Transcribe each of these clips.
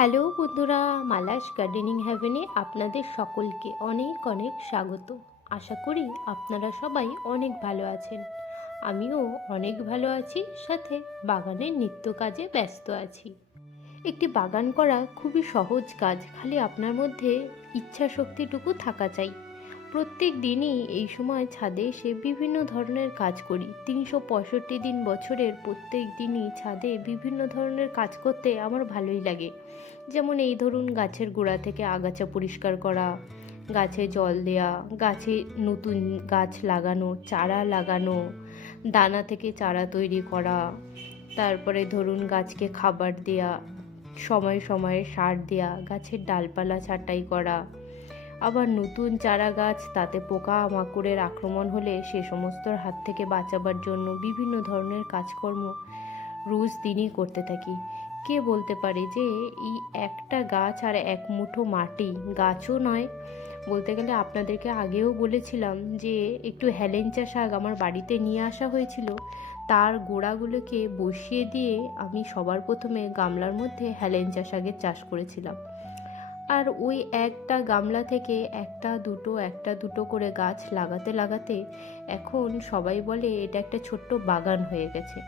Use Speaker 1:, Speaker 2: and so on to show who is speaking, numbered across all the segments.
Speaker 1: Hello বন্ধুরা Mala's gardening হ্যাভেনে আপনাদের সকলকে অনেক অনেক স্বাগত। আশা করি আপনারা সবাই অনেক ভালো আছেন। আমিও অনেক ভালো আছি, সাথে বাগানের নিত্য কাজে ব্যস্ত আছি। একটি বাগান করা খুবই সহজ কাজ, খালি আপনার মধ্যে ইচ্ছা শক্তিটুকু থাকা চাই। প্রত্যেক দিনই এই সময় ছাদে এসে বিভিন্ন ধরনের কাজ করি। তিনশো পঁয়ষট্টি দিন বছরের প্রত্যেক দিনই ছাদে বিভিন্ন ধরনের কাজ করতে আমার ভালোই লাগে। যেমন এই ধরুন গাছের গোড়া থেকে আগাছা পরিষ্কার করা, গাছে জল দেয়া, গাছে নতুন গাছ লাগানো, চারা লাগানো, দানা থেকে চারা তৈরি করা, তারপরে ধরুন গাছকে খাবার দেয়া, সময় সময়ে সার দেয়া, গাছের ডালপালা ছাঁটাই করা আবার নতুন চারা গাছ, তাতে পোকা মাকড়ের আক্রমণ হলে সে সমস্তর হাত থেকে বাঁচাবার জন্য বিভিন্ন ধরনের কাজকর্ম রোজ দিনই করতে থাকি। কে বলতে পারে যে, এই একটা গাছ আর এক মুঠো মাটি গাছও নয়। বলতে গেলে আপনাদেরকে আগেও বলেছিলাম যে, একটু হেলেঞ্চা শাক আমার বাড়িতে নিয়ে আসা হয়েছিল। তার গোড়াগুলোকে বসিয়ে দিয়ে আমি সবার প্রথমে গামলার মধ্যে হেলেঞ্চা শাকের চাষ করেছিলাম। আর ওই একটা গামলা থেকে একটা দুটো একটা দুটো করে গাছ লাগাতে লাগাতে এখন সবাই বলে এটা একটা ছোট্ট বাগান হয়ে গেছে।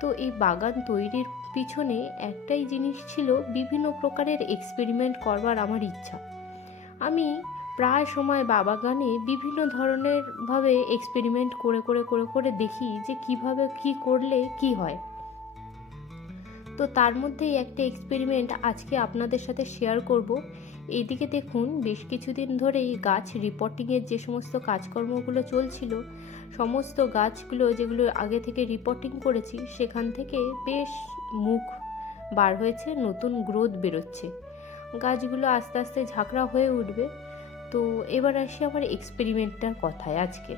Speaker 1: তো এই বাগান তৈরির পিছনে একটাই জিনিস ছিল বিভিন্ন প্রকারের এক্সপেরিমেন্ট করবার আমার ইচ্ছা। আমি প্রায় সময় বাগানে বিভিন্ন ধরনের ভাবে এক্সপেরিমেন্ট করে করে করে করে দেখি যে কীভাবে কি করলে কি হয়। তো তার মধ্যেই একটা এক্সপেরিমেন্ট আজকে আপনাদের সাথে শেয়ার করব। এইদিকে দেখুন, বেশ কিছুদিন ধরেই গাছ রিপোর্টিংয়ের যে সমস্ত কাজকর্মগুলো চলছিল, সমস্ত গাছগুলো যেগুলো আগে থেকে রিপোর্টিং করেছি, সেখান থেকে বেশ মুখ বার হয়েছে, নতুন গ্রোথ বেরোচ্ছে। গাছগুলো আস্তে আস্তে ঝাঁকড়া হয়ে উঠবে। তো এবার আসি আমার এক্সপেরিমেন্টটার কথায় আজকের।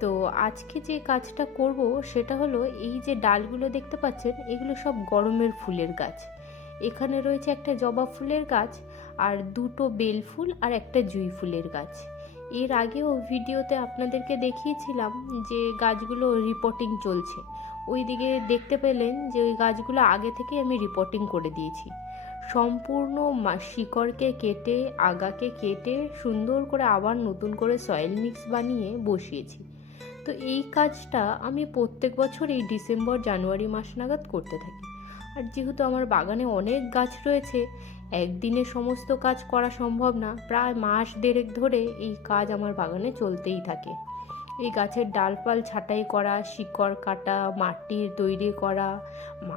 Speaker 1: তো আজকে যে কাজটা করব, সেটা হলো এই যে ডালগুলো দেখতে পাচ্ছেন, এগুলো সব গরমের ফুলের গাছ। এখানে রয়েছে একটা জবা ফুলের গাছ আর দুটো বেল ফুল আর একটা জুঁই ফুলের গাছ। এর আগেও ভিডিওতে আপনাদেরকে দেখিয়েছিলাম যে গাছগুলো রিপোর্টিং চলছে। ওই দিকে দেখতে পেলেন যে ওই গাছগুলো আগে থেকে আমি রিপোর্টিং করে দিয়েছি। সম্পূর্ণ শিকড়কে কেটে, আগাকে কেটে সুন্দর করে আবার নতুন করে সয়েল মিক্স বানিয়ে বসিয়েছি। তো এই কাজটা আমি প্রত্যেক বছর এই ডিসেম্বর, জানুয়ারি মাস নাগাদ করতে থাকি। আর যেহেতু আমার বাগানে অনেক গাছ রয়েছে, একদিনে সমস্ত কাজ করা সম্ভব না। প্রায় মাস দেড়েক ধরে এই কাজ আমার বাগানে চলতেই থাকে। এই গাছের ডালপাল ছাঁটাই করা, শিকড় কাটা, মাটির তৈরি করা,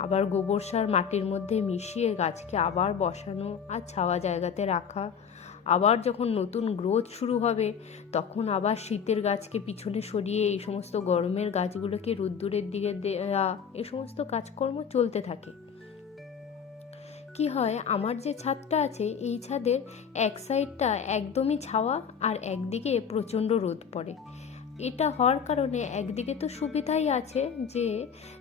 Speaker 1: আবার গোবর সার মাটির মধ্যে মিশিয়ে গাছকে আবার বসানো আর ছাওয়া জায়গাতে রাখা আবার যখন নতুন গ্রোথ শুরু হবে, তখন আবার শীতের গাছকে পিছনে সরিয়ে এই সমস্ত গরমের গাছগুলোকে রোদ্দুরের দিকে দেওয়া এ সমস্ত কাজকর্ম চলতে থাকে। কি হয়, আমার যে ছাদটা আছে, এই ছাদের এক সাইডটা একদমই ছাওয়া আর একদিকে প্রচণ্ড রোদ পড়ে। এটা হওয়ার কারণে একদিকে তো সুবিধাই আছে যে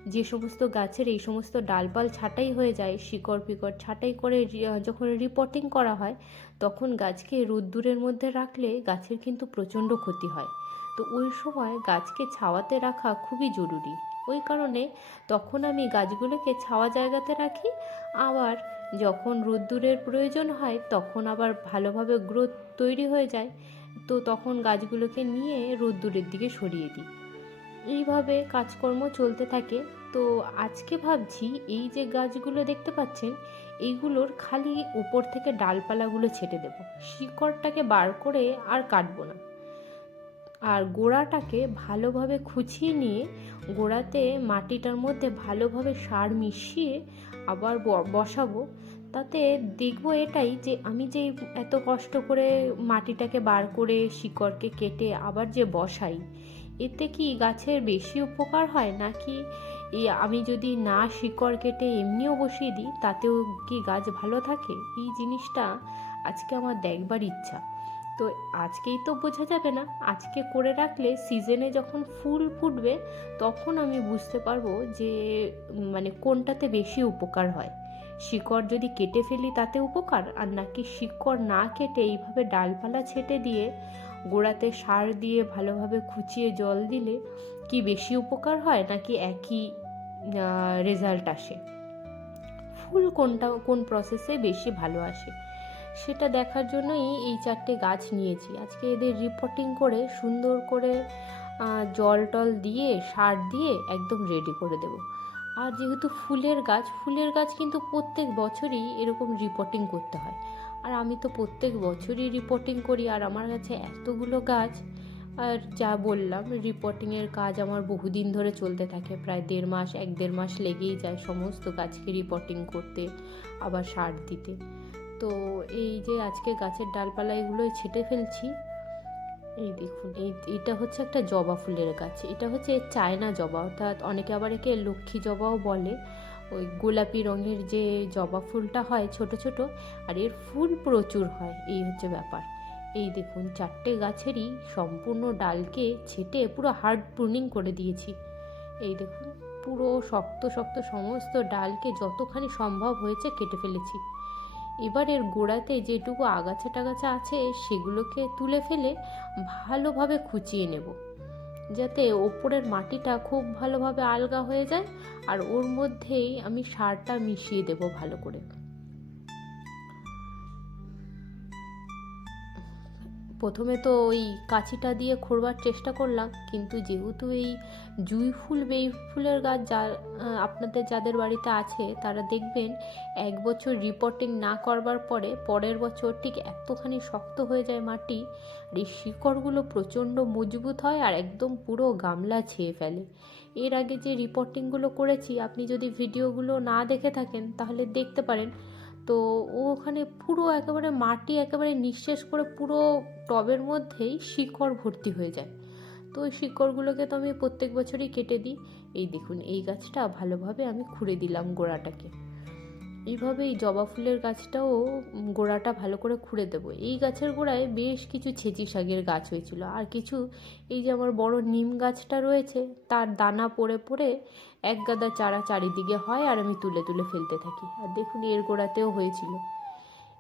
Speaker 1: যে সমস্ত গাছের এই সমস্ত ডালপাল ছাঁটাই হয়ে যায়, শিকড় পিকড় ছাঁটাই করে যখন রিপোর্টিং করা হয়, তখন গাছকে রোদ্দুরের মধ্যে রাখলে গাছের কিন্তু প্রচণ্ড ক্ষতি হয়। তো ওই সময় গাছকে ছাওয়াতে রাখা খুবই জরুরি। ওই কারণে তখন আমি গাছগুলোকে ছাওয়া জায়গাতে রাখি, আবার যখন রোদ্দুরের প্রয়োজন হয়, তখন আবার ভালোভাবে গ্রোথ তৈরি হয়ে যায়। তো তখন গাছগুলোকে নিয়ে রোদ্দুরের দিকে সরিয়ে দিই। এইভাবে কাজকর্ম চলতে থাকে। তো আজকে ভাবছি এই যে গাছগুলো দেখতে পাচ্ছেন, এইগুলোর খালি উপর থেকে ডালপালাগুলো ছেটে দেব। শিকড়টাকে বার করে আর কাটবো না। আর গোড়াটাকে ভালোভাবে খুঁচিয়ে নিয়ে গোড়াতে মাটিটার মধ্যে ভালোভাবে সার মিশিয়ে আবার বসাবো। তাতে দেখব এটাই যে আমি যে এত কষ্ট করে মাটিটাকে বার করে শিকড়কে কেটে আবার যে বসাই, এতে কি গাছের বেশি উপকার হয় নাকি আমি যদি না শিকড় কেটে এমনিও বসিয়ে দিই, তাতেও কি গাছ ভালো থাকে? এই জিনিসটা আজকে আমার দেখবার ইচ্ছা। তো আজকেই তো বোঝা যাবে না, আজকে করে রাখলে সিজনে যখন ফুল ফুটবে, তখন আমি বুঝতে পারব যে মানে কোনটাতে বেশি উপকার হয়। শিকড় যদি কেটে ফেলি তাতে উপকার? আর নাকি শিকড় না কেটে এইভাবে ডালপালা ছেটে দিয়ে গোড়াতে সার দিয়ে ভালোভাবে খুঁচিয়ে জল দিলে কি বেশি উপকার হয়? নাকি একই রেজাল্ট আসে? ফুল কোনটা, কোন প্রসেসে বেশি ভালো আসে? সেটা দেখার জন্যই এই চারটে গাছ নিয়েছি। আজকে এদের রিপোর্টিং করে সুন্দর করে জল টল দিয়ে, সার দিয়ে একদম রেডি করে দেব। আর যেহেতু ফুলের গাছ ফুলের গাছ কিন্তু প্রত্যেক বছরই এরকম রিপোর্টিং করতে হয়। আর আমি তো প্রত্যেক বছরই রিপোর্টিং করি, আর আমার কাছে এতগুলো গাছ, আর যা বললাম রিপোর্টিংয়ের কাজ আমার বহুদিন ধরে চলতে থাকে। প্রায় দেড় মাস, এক দেড় মাস লেগেই যায় সমস্ত গাছকে রিপোর্টিং করতে, আবার সার দিতে। তো এই যে আজকে গাছের ডালপালা এগুলোই ছেটে ফেলছি এই দেখুন, এই এটা হচ্ছে একটা জবা ফুলের গাছ। এটা হচ্ছে চায়না জবা, অর্থাৎ অনেকে আবার একে লক্ষ্মী জবাও বলে। ওই গোলাপি রঙের যে জবা ফুলটা হয় ছোট ছোট, আর এর ফুল প্রচুর হয়, এই হচ্ছে ব্যাপার। এই দেখুন, চারটে গাছেরই সম্পূর্ণ ডালকে ছেটে পুরো হার্ড প্রুনিং করে দিয়েছি। এই দেখুন, পুরো শক্ত শক্ত সমস্ত ডালকে যতখানি সম্ভব হয়েছে কেটে ফেলেছি। এবার এর গোড়াতে যেটুকু আগাছা টাগাছা আছে, সেগুলোকে তুলে ফেলে ভালোভাবে খুঁচিয়ে নেব। যাতে ওপরের মাটিটা খুব ভালোভাবে আলগা হয়ে যায়, আর ওর মধ্যেই আমি সারটা মিশিয়ে দেব ভালো করে। প্রথমে তো ওই কাঁচিটা দিয়ে খোঁড়বার চেষ্টা করলাম, কিন্তু যেহেতু এই জুঁই ফুল, বেই ফুলের গাছ যা আপনাদের যাদের বাড়িতে আছে, তারা দেখবেন এক বছর রিপোর্টিং না করবার পরে পরের বছর ঠিক এতখানি শক্ত হয়ে যায় মাটি, আর এই শিকড়গুলো প্রচণ্ড মজবুত হয় আর একদম পুরো গামলা ছেয়ে ফেলে। এর আগে যে রিপোর্টিংগুলো করেছি, আপনি যদি ভিডিওগুলো না দেখে থাকেন, তাহলে দেখতে পারেন তো ও ওখানে পুরো একেবারে মাটি একেবারে নিঃশেষ করে পুরো টবের মধ্যেই শিকড় ভর্তি হয়ে যায়। তো ওই শিকড়গুলোকে তো আমি প্রত্যেক বছরই কেটে দিই। এই দেখুন, এই গাছটা ভালোভাবে আমি খুঁড়ে দিলাম গোড়াটাকে। এইভাবে এই জবা ফুলের গাছটাও গোড়াটা ভালো করে খুঁড়ে দেবো। এই গাছের গোড়ায় বেশ কিছু ছেঁচি শাকের গাছ হয়েছিল। আর কিছু এই যে আমার বড় নিম গাছটা রয়েছে, তার দানা পড়ে পড়ে এক গাদা চারা চারিদিকে হয় আর আমি তুলে তুলে ফেলতে থাকি। আর দেখুন, এর গোড়াতেও হয়েছিল।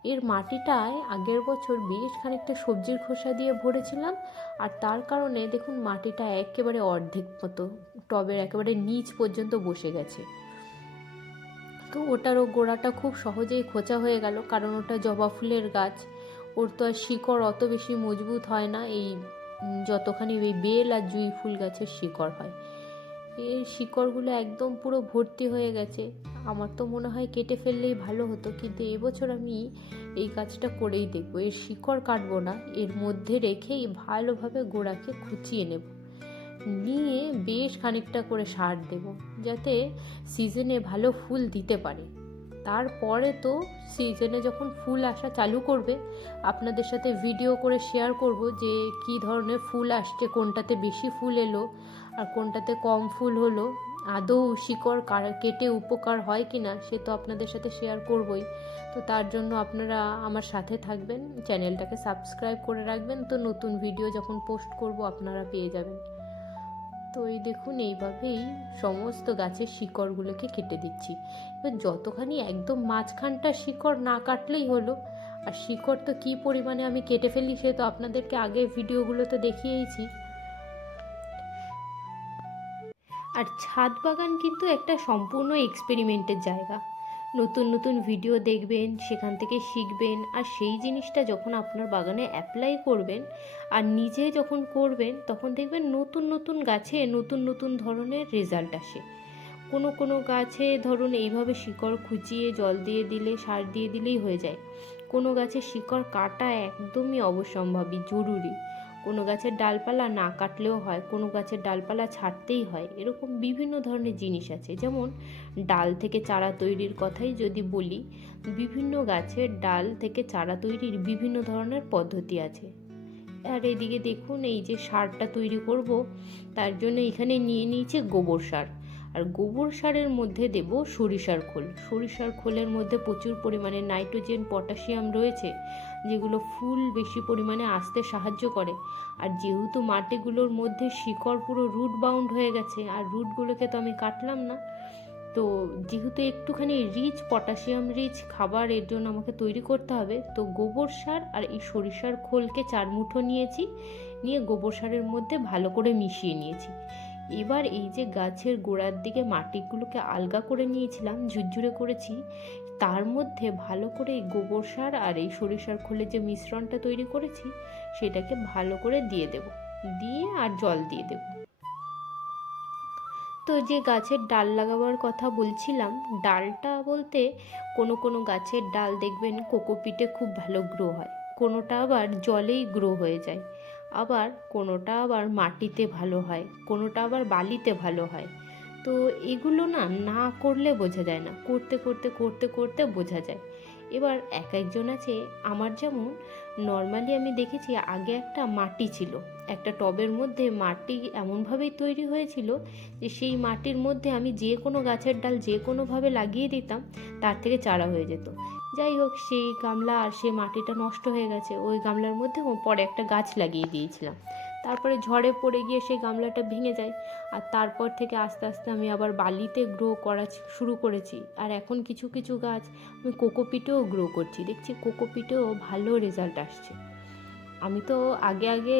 Speaker 1: এর মাটিটায় আগের বছর বেশ খানিকটা সবজির খোসা দিয়ে ভরেছিলাম। আর তার কারণে দেখুন, মাটিটা একেবারে অর্ধেক মতো, টবের একেবারে নিচ পর্যন্ত বসে গেছে। তো ওটারও গোড়াটা খুব সহজেই খোঁচা হয়ে গেল, কারণ ওটা জবা ফুলের গাছ। ওর তো আর শিকড় অত বেশি মজবুত হয় না, এই যতখানি ওই বেল আর জুঁই ফুল গাছের শিকড় হয়। এর শিকড়গুলো একদম পুরো ভর্তি হয়ে গেছে। আমার তো মনে হয় কেটে ফেললেই ভালো হতো, কিন্তু এবছর আমি এই কাজটা করেই দেখব। এর শিকড় কাটবো না, এর মধ্যে রেখেই ভালোভাবে গোড়াকে খুঁচিয়ে নেব। নিয়ে বেশ খানিকটা করে সার দেব, যাতে সিজনে ভালো ফুল দিতে পারে। তারপরে তো সিজনে যখন ফুল আসা চালু করবে, আপনাদের সাথে ভিডিও করে শেয়ার করব যে কি ধরনের ফুল আসছে, কোনটাতে বেশি ফুল এলো আর কোনটাতে কম ফুল হলো। আদৌ শিকড় কেটে উপকার হয় কি না সে তো আপনাদের সাথে শেয়ার করবই। তো তার জন্য আপনারা আমার সাথে থাকবেন, চ্যানেলটাকে সাবস্ক্রাইব করে রাখবেন। তো নতুন ভিডিও যখন পোস্ট করব, আপনারা পেয়ে যাবেন। তো এই দেখুন, এইভাবেই সমস্ত গাছের শিকড়গুলোকে কেটে দিচ্ছি। এবার যতখানি একদম মাঝখানটা শিকড় না কাটলেই হলো। আর শিকড় তো কী পরিমাণে আমি কেটে ফেলি সে তো আপনাদেরকে আগে ভিডিওগুলোতে দেখিয়েইছি। আর ছাদ বাগান কিন্তু একটা সম্পূর্ণ এক্সপেরিমেন্টের জায়গা। নতুন নতুন ভিডিও দেখবেন, সেখান থেকে শিখবেন, আর সেই জিনিসটা যখন আপনার বাগানে অ্যাপ্লাই করবেন, আর নিজে যখন করবেন, তখন দেখবেন নতুন নতুন গাছে নতুন নতুন ধরনের রেজাল্ট আসে। কোনো কোনো গাছে ধরুন এইভাবে শিকড় খুঁচিয়ে জল দিয়ে দিলে, সার দিয়ে দিলেই হয়ে যায়। কোনো গাছে শিকড় কাটা একদমই অবশ্যম্ভাবী জরুরি। কোনো গাছের ডালপালা না কাটলেও হয়, কোনো গাছের ডালপালা ছাড়তেই হয়, এরকম বিভিন্ন ধরনের জিনিস আছে। যেমন ডাল থেকে চারা তৈরির কথাই যদি বলি, বিভিন্ন গাছের ডাল থেকে চারা তৈরির বিভিন্ন ধরনের পদ্ধতি আছে। আর এদিকে দেখুন, এই যে সারটা তৈরি করব, তার জন্য এখানে নিয়ে নিয়েছে গোবর সার। আর গোবর সারের মধ্যে দেব সরিষার খোল। সরিষার খোলের মধ্যে প্রচুর পরিমাণে নাইট্রোজেন, পটাশিয়াম রয়েছে, যেগুলো ফুল বেশি পরিমাণে আসতে সাহায্য করে। আর যেহেতু মাটিগুলোর মধ্যে শিকড় পুরো রুট বাউন্ড হয়ে গেছে, আর রুটগুলোকে তো আমি কাটলাম না, তো যেহেতু একটুখানি রিচ পটাশিয়াম রিচ খাবার, এর জন্য আমাকে তৈরি করতে হবে, তো গোবর সার আর এই সরিষার খোলকে চার মুঠো নিয়েছি, নিয়ে গোবর সারের মধ্যে ভালো করে মিশিয়ে নিয়েছি। এবার এই যে গাছের গোড়ার দিকে মাটিগুলোকে আলগা করে নিয়েছিলাম, ঝুরঝুরে করেছি, তার মধ্যে ভালো করে এই গোবর সার আর এই সরিষার খোলের যে মিশ্রণটা তৈরি করেছি, সেটাকে ভালো করে দিয়ে দেব। দিয়ে আর জল দিয়ে দেব। তো যে গাছের ডাল লাগাবার কথা বলছিলাম, ডালটা বলতে কোনো কোনো গাছের ডাল দেখবেন কোকোপিটে খুব ভালো গ্রো হয়, কোনোটা আবার জলেই গ্রো হয়ে যায়। আবার কোনোটা আবার মাটিতে ভালো হয়, কোনোটা আবার বালিতে ভালো হয়। তো এগুলো না না করলে বোঝা যায় না, করতে করতে করতে করতে বোঝা যায়। এবার এক একজন আছে, আমার যেমন নর্মালি আমি দেখেছি আগে একটা মাটি ছিল, একটা টবের মধ্যে মাটি এমনভাবেই তৈরি হয়েছিল যে সেই মাটির মধ্যে আমি যে কোনো গাছের ডাল যে কোনোভাবে লাগিয়ে দিতাম, তার থেকে চারা হয়ে যেত। যাই হোক, সেই গামলা আর সেই মাটিটা নষ্ট হয়ে গেছে। ওই গামলার মধ্যে পরে একটা গাছ লাগিয়ে দিয়েছিলাম। তারপরে ঝড়ে পড়ে গিয়ে সেই গামলাটা ভেঙে যায়। আর তারপর থেকে আস্তে আস্তে আমি আবার বালিতে গ্রো করা শুরু করেছি। আর এখন কিছু কিছু গাছ আমি কোকোপিটেও গ্রো করছি। দেখছি কোকোপিটেও ভালো রেজাল্ট আসছে। আমি তো আগে আগে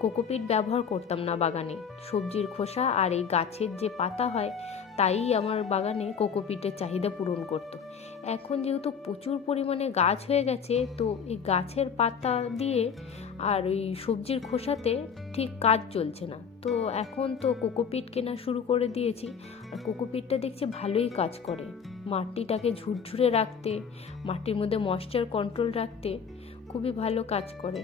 Speaker 1: কোকোপিট ব্যবহার করতাম না বাগানে। সবজির খোসা আর এই গাছের যে পাতা হয়, তাই আমার বাগানে কোকোপিটের চাহিদা পূরণ করতো। এখন যেহেতু প্রচুর পরিমাণে গাছ হয়ে গেছে, তো এই গাছের পাতা দিয়ে আর ওই সবজির খোসাতে ঠিক কাজ চলছে না। তো এখন তো কোকোপিট কেনা শুরু করে দিয়েছি, আর কোকোপিটটা দেখছি ভালোই কাজ করে। মাটিটাকে ঝুরঝুরে রাখতে, মাটির মধ্যে ময়েশ্চার কন্ট্রোল রাখতে খুবই ভালো কাজ করে।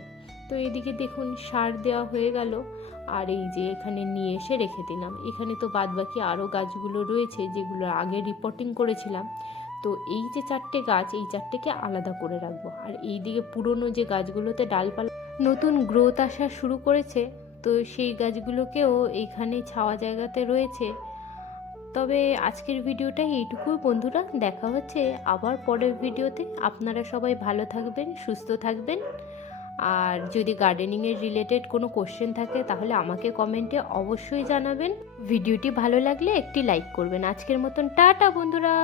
Speaker 1: তো এদিকে দেখুন, সার দেওয়া হয়ে গেল। আর এই যে এখানে নিয়ে এসে রেখে দিলাম। এখানে তো বাদবাকি আরও গাছগুলো রয়েছে, যেগুলো আগে রিপোর্টিং করেছিলাম। তো এই যে চারটে গাছ, এই চারটেকে আলাদা করে রাখব। আর এই দিকে পুরনো যে গাছগুলোতে ডালপালা নতুন গ্রোথ আসা শুরু করেছে, তো সেই গাছগুলোকেও এইখানে ছাওয়া জায়গাতে রয়েছে। তবে আজকের ভিডিওটা এইটুকুই বন্ধুরা, দেখা হচ্ছে আবার পরের ভিডিওতে। আপনারা সবাই ভালো থাকবেন, সুস্থ থাকবেন। আর যদি গার্ডেনিংয়ের রিলেটেড কোনো কোশ্চেন থাকে, তাহলে আমাকে কমেন্টে অবশ্যই জানাবেন। ভিডিওটি ভালো লাগলে একটি লাইক করবেন। আজকের মতন টাটা বন্ধুরা।